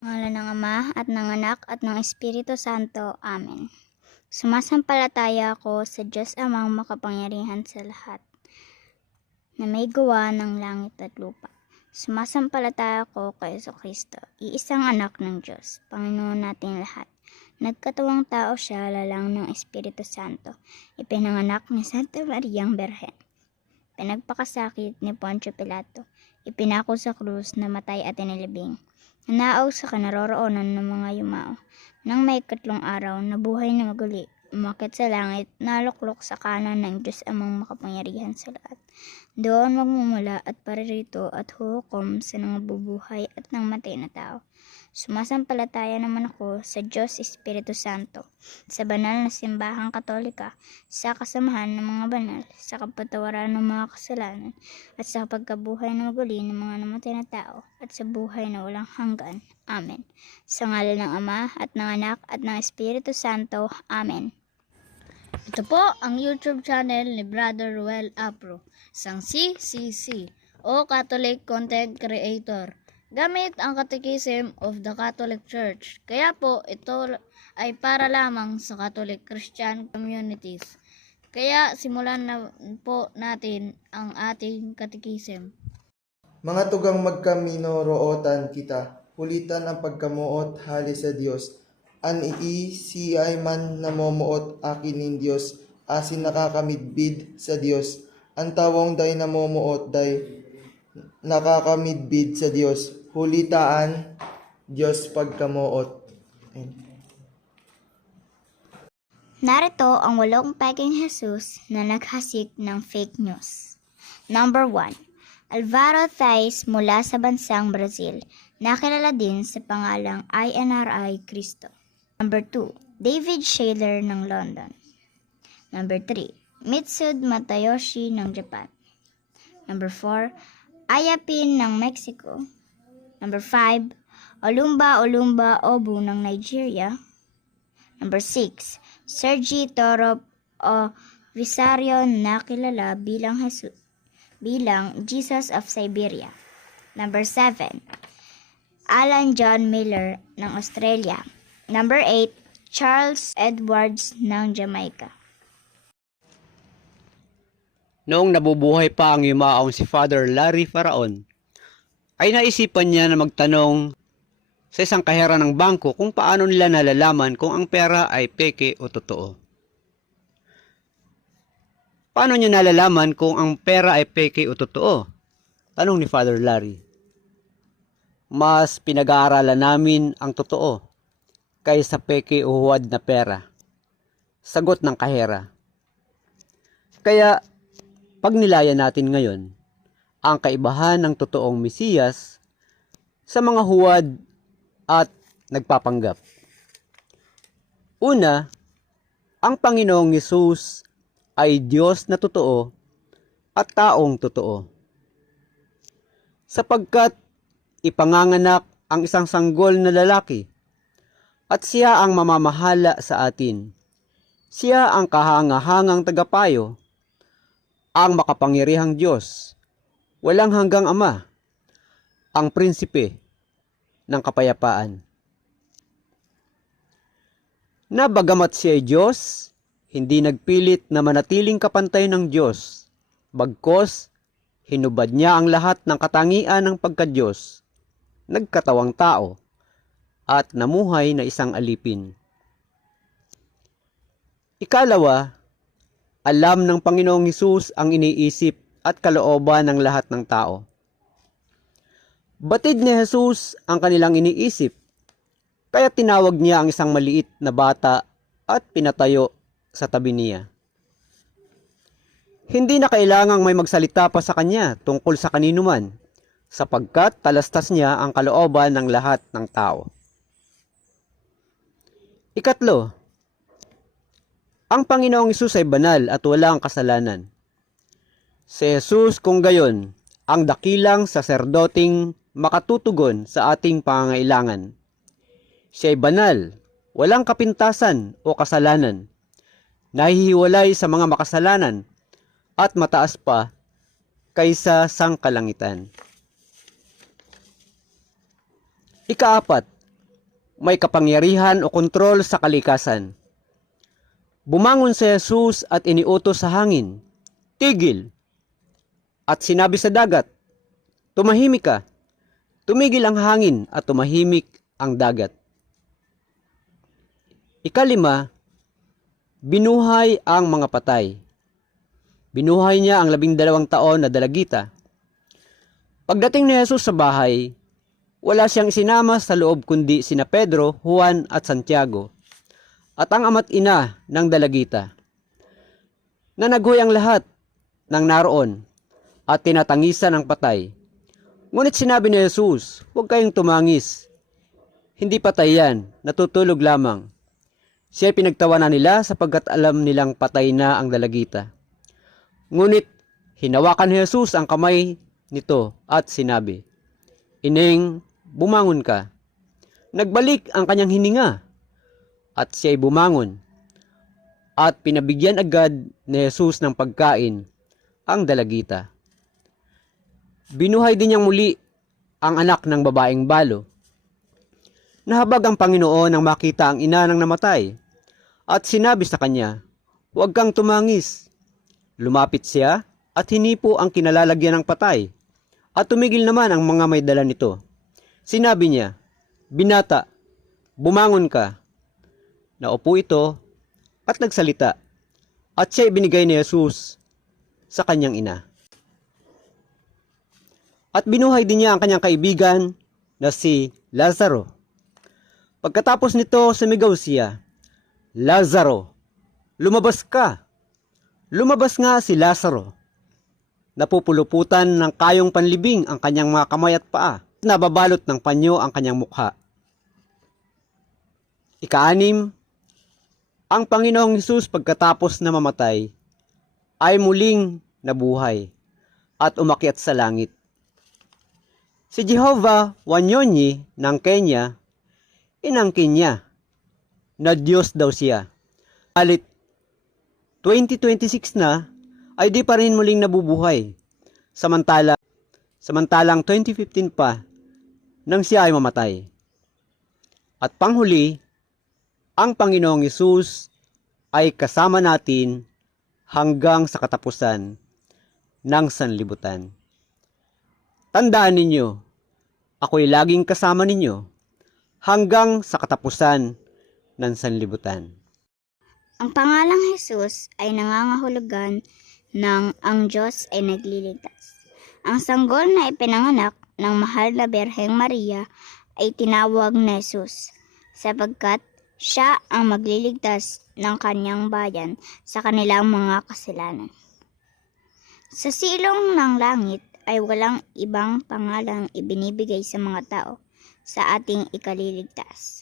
Ngalan ng Ama at ng Anak at ng Espiritu Santo. Amen. Sumasampalataya ako sa Diyos Amang makapangyarihan sa lahat, na may gawa ng langit at lupa. Sumasampalataya ako kay Jesucristo, iisang anak ng Diyos, Panginoon nating lahat. Nagkatawang tao siya, lalang ng Espiritu Santo, ipinanganak ni Santa Mariang Berhen. Pinagpakasakit ni Poncio Pilato, ipinako sa krus, namatay at inilibing. Nanaaw sa kanaroroonan ng mga yumao. Nang may ikatlong araw, nabuhay na maguli, umakyat sa langit, naluklok sa kanan ng Diyos Amang makapangyarihan sa lahat. Doon magmumula at paririto at huhukom sa nangabubuhay at ng matay na tao. Sumasampalataya naman ako sa Diyos Espiritu Santo, sa banal na simbahang katolika, sa kasamahan ng mga banal, sa kapatawaran ng mga kasalanan, at sa pagkabuhay na maguli ng mga namatay na tao, at sa buhay na walang hanggan. Amen. Sa ngalan ng Ama, at ng Anak, at ng Espiritu Santo. Amen. Ito po ang YouTube channel ni Brother Ruel Apro, isang CCC o Catholic Content Creator, gamit ang Catechism of the Catholic Church. Kaya po ito ay para lamang sa Catholic Christian communities. Kaya simulan na po natin ang ating Catechism. Mga tugang magkamino rootan kita, hulitan ang pagkamuot hali sa Dios. An iisiyay man namomuot akin nin Dios, asin nakakamidbid sa Dios. Ang tawong day namomuot day nakakamidbid sa Dios. Hulitaan Dios pagkamuot. Narito ang 8 peking Jesus na naghasik ng fake news. Number 1. Alvaro Thais mula sa bansang Brazil, nakilala din sa pangalang INRI Cristo. Number 2. David Shaler ng London. Number 3. Mitsud Matayoshi ng Japan. Number 4. Ayapin ng Mexico. Number 5. Olumba Obu ng Nigeria. Number 6. Sergi Torop o Visario na kilala bilang Jesus of Siberia. Number 7. Alan John Miller ng Australia. Number 8. Charles Edwards ng Jamaica. Noong nabubuhay pa ang yumaong si Father Larry Faraon, ay naisipan niya na magtanong sa isang kahera ng bangko kung paano nila nalalaman kung ang pera ay peke o totoo. Paano niya nalalaman kung ang pera ay peke o totoo? Tanong ni Father Larry. Mas pinag-aaralan namin ang totoo kaysa peke o huwad na pera. Sagot ng kahera. Kaya, pag nilaya natin ngayon ang kaibahan ng totoong Mesiyas sa mga huwad at nagpapanggap. Una, ang Panginoong Hesus ay Diyos na totoo at taong totoo. Sapagkat ipanganganak ang isang sanggol na lalaki at siya ang mamamahala sa atin. Siya ang kahangahangang tagapayo, ang makapangyarihang Diyos, walang hanggang Ama, ang prinsipe ng kapayapaan. Na bagamat siya ay Diyos, hindi nagpilit na manatiling kapantay ng Diyos, bagkos hinubad niya ang lahat ng katangian ng pagka-Diyos, nagkatawang tao, at namuhay na isang alipin. Ikalawa, alam ng Panginoong Hesus ang iniisip at kalooban ng lahat ng tao. Batid ni Jesus ang kanilang iniisip, kaya tinawag niya ang isang maliit na bata at pinatayo sa tabi niya. Hindi na kailangang may magsalita pa sa kanya tungkol sa kanino man, sapagkat talastas niya ang kalooban ng lahat ng tao. Ikatlo, ang Panginoong Hesus ay banal at walang kasalanan. Si Jesus kung gayon, ang dakilang saserdoting makatutugon sa ating pangangailangan. Siya ay banal, walang kapintasan o kasalanan, nahihiwalay sa mga makasalanan, at mataas pa kaysa sangkalangitan. Ikaapat, may kapangyarihan o kontrol sa kalikasan. Bumangon si Jesus at iniutos sa hangin, "Tigil!" At sinabi sa dagat, "Tumahimik ka." Tumigil ang hangin at tumahimik ang dagat. Ikalima, binuhay ang mga patay. Binuhay niya ang 12 taon na dalagita. Pagdating ni Jesus sa bahay, wala siyang isinama sa loob kundi sina Pedro, Juan at Santiago, at ang ama't ina ng dalagita. Nanaghoy ang lahat ng naroon at tinatangisan ang patay. Ngunit sinabi ni Jesus, "Huwag kayong tumangis. Hindi patay yan, natutulog lamang." Siya'y pinagtawanan nila sapagkat alam nilang patay na ang dalagita. Ngunit hinawakan ni Jesus ang kamay nito at sinabi, "Ining, bumangon ka." Nagbalik ang kanyang hininga at siya'y bumangon at pinabigyan agad ni Jesus ng pagkain ang dalagita. Binuhay din niyang muli ang anak ng babaeng balo. Nahabag ang Panginoon nang makita ang ina ng namatay at sinabi sa kanya, "Huwag kang tumangis." Lumapit siya at hinipo ang kinalalagyan ng patay at tumigil naman ang mga may dala nito. Sinabi niya, "Binata, bumangon ka." Naupo ito at nagsalita at siya ibinigay ni Jesus sa kanyang ina. At binuhay din niya ang kanyang kaibigan na si Lazaro. Pagkatapos nito, sumigaw siya, "Lazaro, lumabas ka!" Lumabas nga si Lazaro. Napupuluputan ng kayong panlibing ang kanyang mga kamay at paa. Nababalot ng panyo ang kanyang mukha. Ika-6, ang Panginoong Hesus pagkatapos na mamatay ay muling nabuhay at umakyat sa langit. Si Jehovah Wanyonyi ng Kenya, inangkin niya na Diyos daw siya. Alit 2026 na ay di pa rin muling nabubuhay. Samantalang 2015 pa nang siya ay mamatay. At panghuli, ang Panginoong Hesus ay kasama natin hanggang sa katapusan ng sanlibutan. Tandaan ninyo, ako'y laging kasama ninyo hanggang sa katapusan ng sanlibutan. Ang pangalang Jesus ay nangangahulugan ng ang Diyos ay nagliligtas. Ang sanggol na ipinanganak ng mahal na Birheng Maria ay tinawag na Jesus sapagkat siya ang magliligtas ng kanyang bayan sa kanilang mga kasalanan. Sa silong ng langit ay walang ibang pangalang ibinibigay sa mga tao sa ating ikaliligtas.